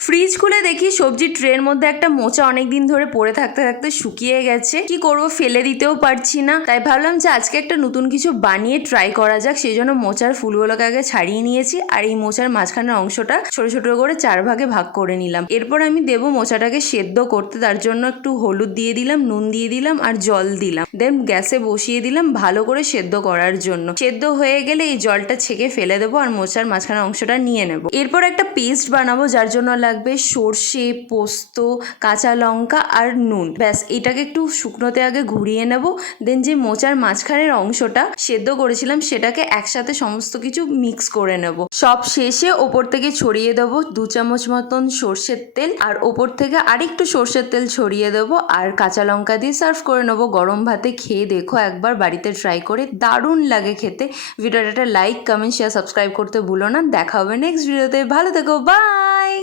Fridge খুলে দেখি সবজির ট্রের মধ্যে একটা মোচা অনেকদিন ধরে পড়ে থাকতে থাকতে শুকিয়ে গেছে। কি করব, ফেলে দিতেও পারছি না। তাই ভাবলাম যে আজকে একটা নতুন কিছু বানিয়ে ট্রাই করা যাক। সেই জন্য মোচার ফুলগুলোকে আগে ছাড়িয়ে নিয়েছি, আর এই মোচার মাঝখানের অংশটা ছোট ছোট করে 4 ভাগে ভাগ করে নিলাম। এরপর আমি দেবো মোচাটাকে সেদ্ধ করতে। তার জন্য একটু হলুদ দিয়ে দিলাম, নুন দিয়ে দিলাম আর জল দিলাম। দেন গ্যাসে বসিয়ে দিলাম ভালো করে সেদ্ধ করার জন্য। সেদ্ধ হয়ে গেলে এই জলটা ছেঁকে ফেলে দেবো আর মোচার মাঝখানের অংশটা নিয়ে নেব। এরপর একটা পেস্ট বানাবো, যার জন্য লাগবে সর্ষে, পোস্ত, কাঁচা লঙ্কা আর নুন। ব্যাস, এটাকে একটু শুকনোতে আগে ঘুরিয়ে নেব। দেন যে মোচার মাঝখানের অংশটা সেদ্ধ করেছিলাম সেটাকে একসাথে সমস্ত কিছু মিক্স করে নেব। সব শেষে ওপর থেকে ছড়িয়ে দেবো 2 চামচ মতন সর্ষের তেল, আর ওপর থেকে আরেকটু সর্ষের তেল ছড়িয়ে দেবো আর কাঁচা লঙ্কা দিয়ে সার্ভ করে নেবো। গরম ভাতে খেয়ে দেখো একবার, বাড়িতে ট্রাই করে, দারুণ লাগে খেতে। ভিডিওটা লাইক, কমেন্ট, শেয়ার, সাবস্ক্রাইব করতে ভুলো না। দেখা হবে নেক্সট ভিডিওতে। ভালো থেকো, বাই।